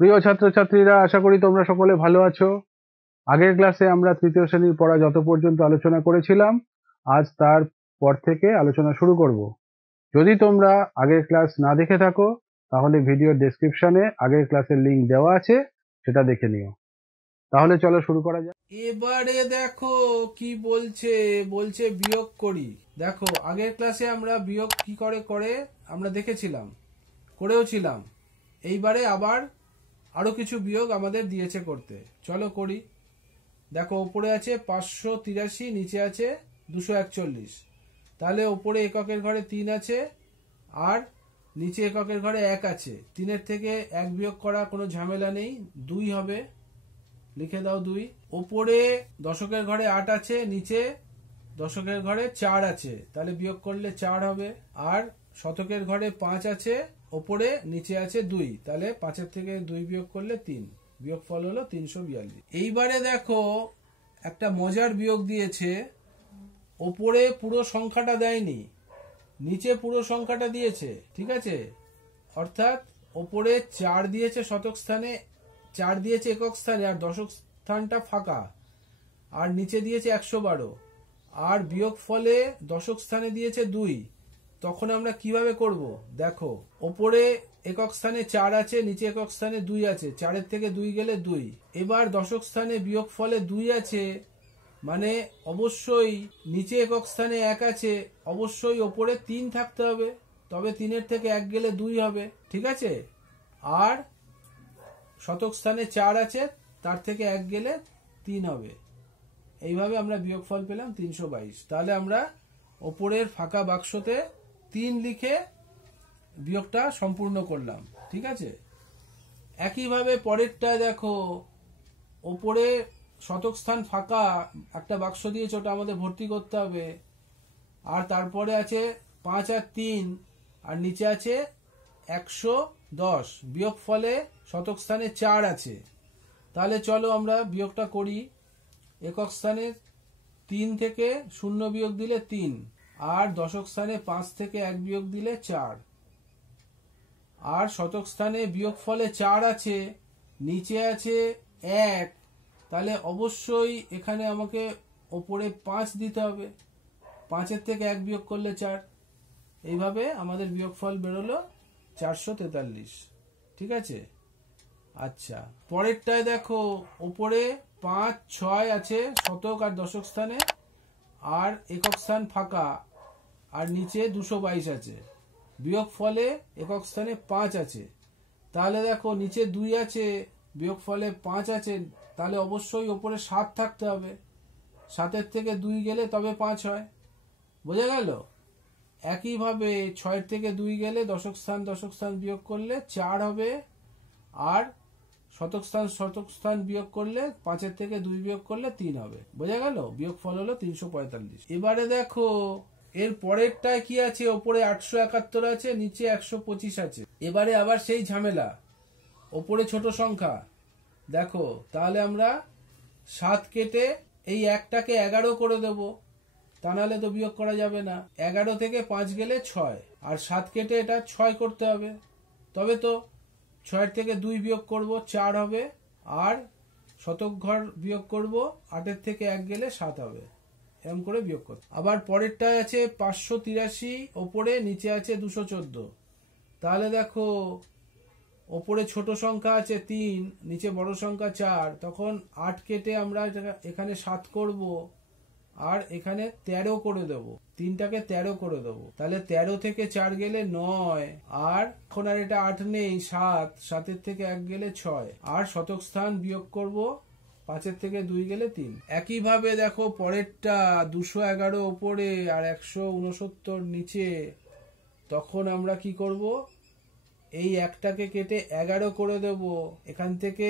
প্রিয় ছাত্রছাত্রীরা, আশা করি তোমরা সকলে ভালো আছো। আগের ক্লাসে আমরা তৃতীয় শ্রেণীর পড়া যত পর্যন্ত আলোচনা করেছিলাম, আজ তার পর থেকে আলোচনা শুরু করব। যদি তোমরা আগের ক্লাস না দেখে থাকো, তাহলে ভিডিওর ডেসক্রিপশনে আগের ক্লাসের লিংক দেওয়া আছে, সেটা দেখে নিও। তাহলে চলো শুরু করা যাক। এবারে দেখো কি বলছে বলছে বিয়োগ করি। দেখো আগের ক্লাসে আমরা বিয়োগ কি করে আমরা দেখেছিলাম, করেও ছিলাম। এইবারে আবার আরো কিছু বিয়োগ আমাদের দিয়েছে করতে, চলো করি। দেখো ওপরে আছে 583, নিচে আছে 241। তাহলে ওপরে এককের ঘরে 3 আছে আর নিচে এককের ঘরে 1 আছে। 3-এর থেকে 1 বিয়োগ করা কোনো ঝামেলা নেই, 2 হবে। লিখে দাও 2। ওপরে দশকের ঘরে 8 আছে, নিচে দশকের ঘরে 4 আছে, তাহলে বিয়োগ করলে 4 হবে। আর শতকের ঘরে 5 আছে, ওপরে নিচে আছে 2, তাহলে 5-এর থেকে 2 বিয়োগ করলে 3। বিয়োগ ফল হলো 342। এইবারে দেখো একটা মজার বিয়োগ দিয়েছে। ওপরে পুরো সংখ্যাটা দেয়নি, নিচে পুরো সংখ্যাটা দিয়েছে, ঠিক আছে। অর্থাৎ ওপরে 4 দিয়েছে শতক স্থানে, 4 দিয়েছে একক স্থানে, আর দশক স্থানটা ফাঁকা। আর নিচে দিয়েছে 112, আর বিয়োগ ফলে দশক স্থানে দিয়েছে 2। তখন আমরা কিভাবে করব? দেখো ওপরে একক স্থানে 4 আছে, নিচে একক স্থানে 2 আছে, 4-এর থেকে 2 গেলে 2। এবার দশক স্থানে বিয়োগ ফলে 2 আছে, মানে অবশ্যই নিচে একক স্থানে 1 আছে, অবশ্যই ওপরে 3 থাকতে হবে, তবে 3-এর থেকে 1 গেলে 2 হবে, ঠিক আছে। আর শতক স্থানে 4 আছে, তার থেকে 1 গেলে 3 হবে। এইভাবে আমরা বিয়োগফল পেলাম 322। তাহলে আমরা ওপরের ফাঁকা বাক্সতে 3 লিখে বিয়োগটা সম্পূর্ণ করলাম, ঠিক আছে। একইভাবে পরেরটা দেখো, ওপরে শতক স্থান ফাঁকা, একটা বাক্স দিয়েছে, ওটা আমাদের ভর্তি করতে হবে। আর তারপরে আছে 5 আর 3, আর নিচে আছে 110। বিয়োগ ফলে শতক স্থানে 4 আছে, তাহলে চলো আমরা বিয়োগটা করি। একক স্থানে 3 থেকে 0 বিয়োগ দিলে 3, আর দশক স্থানে 5 থেকে 1 বিয়োগ দিলে 4। আর শতক স্থানে বিয়োগ ফলে 4 আছে, নিচে আছে 1, তাহলে অবশ্যই এখানে আমাকে ওপরে 5 দিতে হবে। 5-এর থেকে 1 বিয়োগ করলে 4। এইভাবে আমাদের বিয়োগফল বেরোলো 443, ঠিক আছে। আচ্ছা, পরেরটায় দেখো ওপরে 5, 6 আছে শতক আর দশক স্থানে, আর একক স্থান ফাঁকা, আর নিচে 222 আছে। বিয়োগ ফলে একক স্থানে 5 আছে, তাহলে দেখো নিচে 2 আছে, বিয়োগ ফলে 5 আছে, তাহলে অবশ্যই ওপরে 7 থাকতে হবে। 7-এর থেকে 2 গেলে তবে 5 হয়, বোঝা গেল। একইভাবে 6-এর থেকে 2 গেলে দশক স্থান বিয়োগ করলে 4 হবে, আর শতক স্থান বিয়োগ করলে 5-এর থেকে 2 বিয়োগ করলে 3 হবে, বোঝা গেল। বিয়োগ ফল হলো 345। এবারে দেখো এর পরেরটায় কি আছে, ওপরে 871 আছে, নিচে 125 আছে। এবারে আবার সেই ঝামেলা, ওপরে ছোট সংখ্যা। দেখো তাহলে আমরা 7 কেটে এই একটাকে 11 করে দেব, তা নাহলে তো বিয়োগ করা যাবে না। 11 থেকে 5 গেলে 6, আর 7 কেটে এটা 6 করতে হবে, তবে তো 6-এর থেকে 2 বিয়োগ করব, 4 হবে। আর শতক ঘর বিয়োগ করব, 8-এর থেকে 1 গেলে 7 হবে। এরকম করে বিয়োগ করতে। আবার পরেরটায় আছে 583, ওপরে, নিচে আছে 214। তাহলে দেখো ওপরে ছোট সংখ্যা আছে 3, নিচে বড় সংখ্যা 4, তখন 8 কেটে আমরা এখানে 7 করব, আর এখানে 13 করে দেব। 3টাকে 13 করে দেবো, তাহলে 13 থেকে 4 গেলে 9, আর এখন আর এটা 8 নেই, 7, 7-এর থেকে 1 গেলে 6, আর শতক স্থান বিয়োগ করব, 5-এর থেকে 2 গেলে 3। একইভাবে দেখো পরেরটা 211 ওপরে আর 169 নিচে, তখন আমরা কি করব, এই একটাকে কেটে 11 করে দেব। এখান থেকে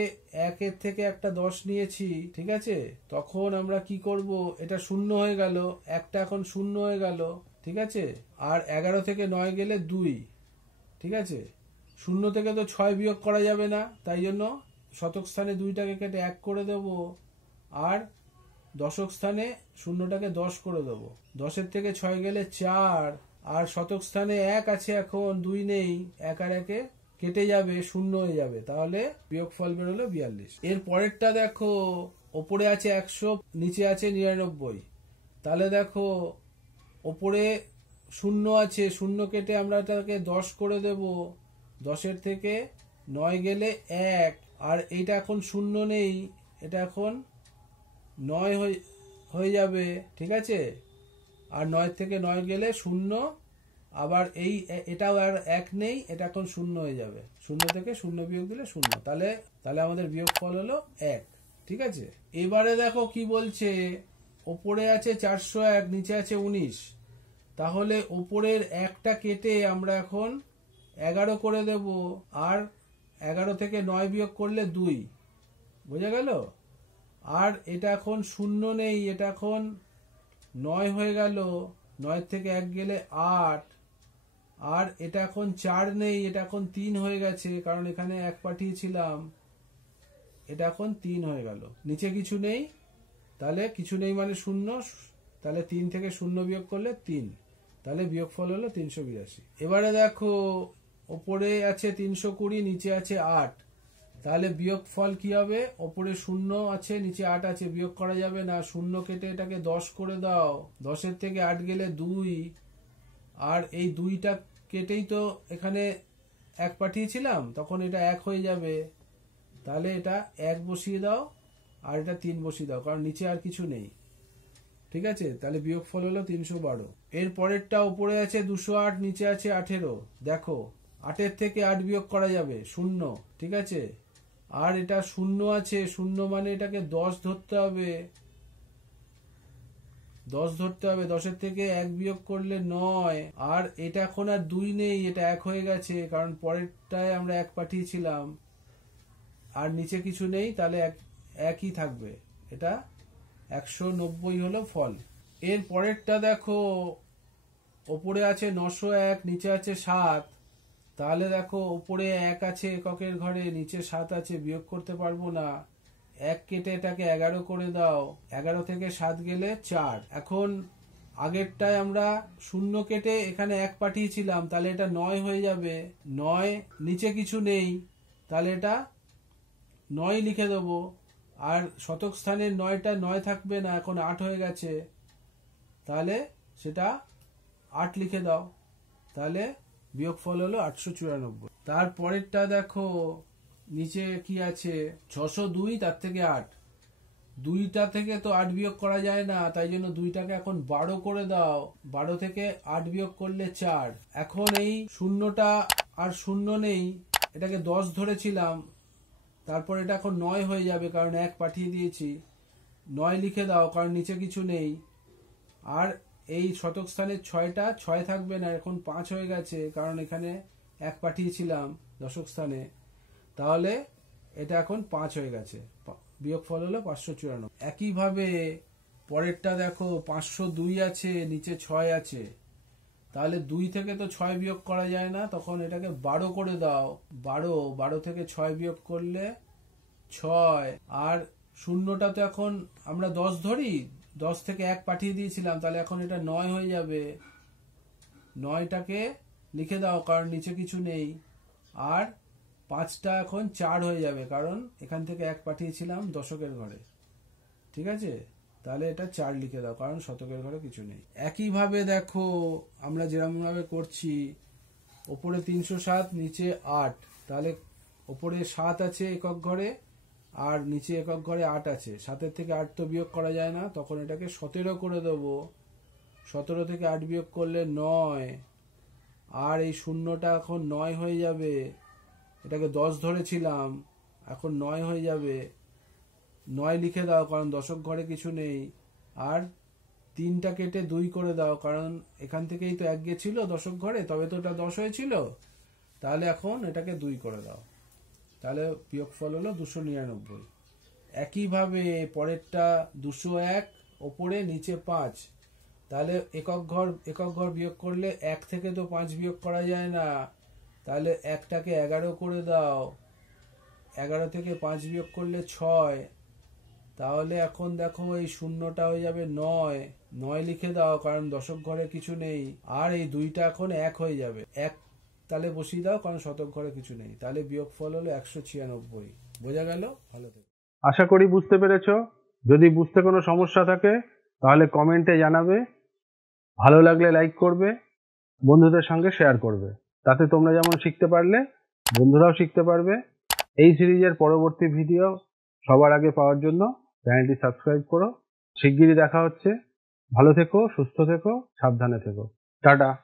1-এর থেকে একটা 10 নিয়েছি, ঠিক আছে। তখন আমরা কি করব, এটা 0 হয়ে গেল, একটা এখন 0 হয়ে গেল, ঠিক আছে। আর 11 থেকে 9 গেলে 2, ঠিক আছে। 0 থেকে তো 6 বিয়োগ করা যাবে না, তাই জন্য শতক স্থানে 2টাকে কেটে 1 করে দেব, আর দশক স্থানে 0টাকে 10 করে দেব। 10-এর থেকে 6 গেলে 4, আর শতক স্থানে 1 আছে, এখন 2 নেই, 1 আর 1-এ কেটে যাবে, শূন্য হয়ে যাবে, তাহলে বিয়োগফল বেরোলো 42। এর পরেরটা দেখো, ওপরে আছে 100, নিচে আছে 99। তাহলে দেখো ওপরে শূন্য আছে, শূন্য কেটে আমরা এটাকে 10 করে দেব, 10-এর থেকে 9 গেলে 1, আর এইটা এখন শূন্য নেই, এটা এখন 9 হয়ে যাবে, ঠিক আছে। আর 9 থেকে 9 গেলে শূন্য, আবার এটাও আর 1 নেই, এটা এখন শূন্য হয়ে যাবে, শূন্য থেকে শূন্য বিয়োগ দিলে শূন্য, তাহলে আমাদের বিয়োগফল হলো 1, ঠিক আছে। এবারে দেখো কি বলছে, ওপরে আছে 401, নিচে আছে 19। তাহলে ওপরের একটা কেটে আমরা এখন 11 করে দেব, আর 11 থেকে 9 বিয়োগ করলে 2, বোঝা গেল। আর এটা এখন শূন্য নেই, এটা এখন 9 হয়ে গেল, 9 থেকে 1 গেলে 8, আর এটা এখন 4 নেই, এটা এখন 3 হয়ে গেছে, কারণ এখানে 1 পাঠিয়েছিলাম, এটা এখন 3 হয়ে গেল। নিচে কিছু নেই, তাহলে কিছু নেই মানে শূন্য, তাহলে 3 থেকে শূন্য বিয়োগ করলে 3, তাহলে বিয়োগফল হলো 382। এবারে দেখো ওপরে আছে 320, নিচে আছে 8। তাহলে বিয়োগফল কি হবে, ওপরে শূন্য আছে, নিচে 8 আছে, বিয়োগ করা যাবে না, শূন্য কেটে এটাকে 10 করে দাও, 10-এর থেকে 8 গেলে 2, আর এই 2টা কেটেই তো এখানে 1 পাঠিয়েছিলাম, তখন এটা 1 হয়ে যাবে, তাহলে এটা 1 বসিয়ে দাও, আর এটা 3 বসিয়ে দাও, কারণ নিচে আর কিছু নেই, ঠিক আছে। তাহলে বিয়োগফল হলো 312। এর পরেরটা উপরে আছে 208, নিচে আছে 18। দেখো 8-এর থেকে 8 বিয়োগ করা যাবে, শূন্য, ঠিক আছে। আর এটা শূন্য আছে, শূন্য মানে এটাকে 10 ধরতে হবে, 10-এর থেকে 1 বিয়োগ করলে 9, আর এটা এখন আর 2 নেই, এটা 1 হয়ে গেছে, কারণ পরেরটায় আমরা 1 পাঠিয়েছিলাম, আর নিচে কিছু নেই, তাহলে একই থাকবে, এটা 190 হলো ফল। এর পরেরটা দেখো, ওপরে আছে 901, নিচে আছে 7। তাহলে দেখো ওপরে 1 আছে এককের ঘরে, নিচে 7 আছে, বিয়োগ করতে পারবো না, 1 কেটে এটাকে 11 করে দাও, 11 থেকে 7 গেলে 4। এখন আগেরটায় আমরা শূন্য কেটে এখানে 1 পাঠিয়েছিলাম, তাহলে এটা 9 হয়ে যাবে, 9, নিচে কিছু নেই, তাহলে এটা 9 লিখে দেবো, আর শতক স্থানের 9টা 9 থাকবে না, এখন 8 হয়ে গেছে, তাহলে সেটা 8 লিখে দাও, তাহলে বিয়োগফল হলো 894। তারপরেরটা দেখো, নিচে কি আছে 602, তার থেকে 8, 2টা থেকে তো 8 বিয়োগ করা যায় না, তাই জন্য 2টাকে এখন 12 করে দাও, 12 থেকে 8 বিয়োগ করলে 4। এখন এই শূন্যটা আর শূন্য নেই, এটাকে 10 ধরেছিলাম, তারপর এটা এখন 9 হয়ে যাবে, কারণ 1 পাঠিয়ে দিয়েছি, 9 লিখে দাও, কারণ নিচে কিছু নেই, আর এই শতক স্থানের 6টা 6 থাকবে না, এখন 5 হয়ে গেছে, কারণ এখানে 1 পাঠিয়েছিলাম দশক স্থানে, তাহলে এটা এখন 5 হয়ে গেছে, বিয়োগফল হলো 594। একইভাবে পরেরটা দেখো 502 আছে, নিচে 6 আছে, তাহলে 2 থেকে তো 6 বিয়োগ করা যায় না, তখন এটাকে 12 করে দাও, 12 থেকে 6 বিয়োগ করলে 6, আর শূন্যটা তো এখন আমরা 10 ধরি, 10 থেকে 1 পাঠিয়ে দিয়েছিলাম, তাহলে এখন এটা 9 হয়ে যাবে, 9টাকে লিখে দাও, কারণ নিচে কিছু নেই, আর 5টা এখন 4 হয়ে যাবে, কারণ এখান থেকে 1 পাঠিয়েছিলাম দশকের ঘরে, ঠিক আছে। তাহলে এটা 4 লিখে দাও, কারণ শতকের ঘরে কিছু নেই। একইভাবে দেখো আমরা যেরকম ভাবে করছি, ওপরে 307, নিচে 8, তাহলে ওপরে 7 আছে একক ঘরে, আর নিচে একক ঘরে 8 আছে, 7-এর থেকে 8 তো বিয়োগ করা যায় না, তখন এটাকে 17 করে দেবো, 17 থেকে 8 বিয়োগ করলে 9, আর এই শূন্যটা এখন 9 হয়ে যাবে, এটাকে 10 ধরেছিলাম, এখন 9 হয়ে যাবে, 9 লিখে দাও, কারণ দশক ঘরে কিছু নেই, আর 3টা কেটে 2 করে দাও, কারণ এখান থেকেই তো 1 গেছিল দশক ঘরে, তবে তো এটা 10 হয়েছিল, তাহলে এখন এটাকে 2 করে দাও, তাহলে বিয়োগফল হলো 299। একইভাবে পরেরটা 201, ওপরে নিচে 5, তাহলে একক ঘর বিয়োগ করলে 1 থেকে তো 5 বিয়োগ করা যায় না, তাহলে 1টাকে 11 করে দাও, 11 থেকে 5 বিয়োগ করলে 6, তাহলে এখন দেখো এই শূন্যটা হয়ে যাবে 9 লিখে দাও, কারণ দশক ঘরে কিছু নেই, আর এই 2টা এখন 1 হয়ে যাবে, তাহলে বসিয়ে দাও, কারণ শতক ঘরে কিছু নেই। তাহলে বিয়োগফল হলো 196। বোঝা গেল? ভালো থেকো। আশা করি বুঝতে পেরেছো। যদি বুঝতে কোনো সমস্যা থাকে তাহলে কমেন্টে জানাবে। ভালো লাগলে লাইক করবে, বন্ধুদের সঙ্গে শেয়ার করবে। তাতে তোমরা যেমন শিখতে পারলে বন্ধুরাও শিখতে পারবে। এই সিরিজের পরবর্তী ভিডিও সবার আগে পাওয়ার জন্য চ্যানেলটি সাবস্ক্রাইব করো। শিগগিরই দেখা হচ্ছে। ভালো থেকো, সুস্থ থেকো, সাবধানে থেকো। টাটা।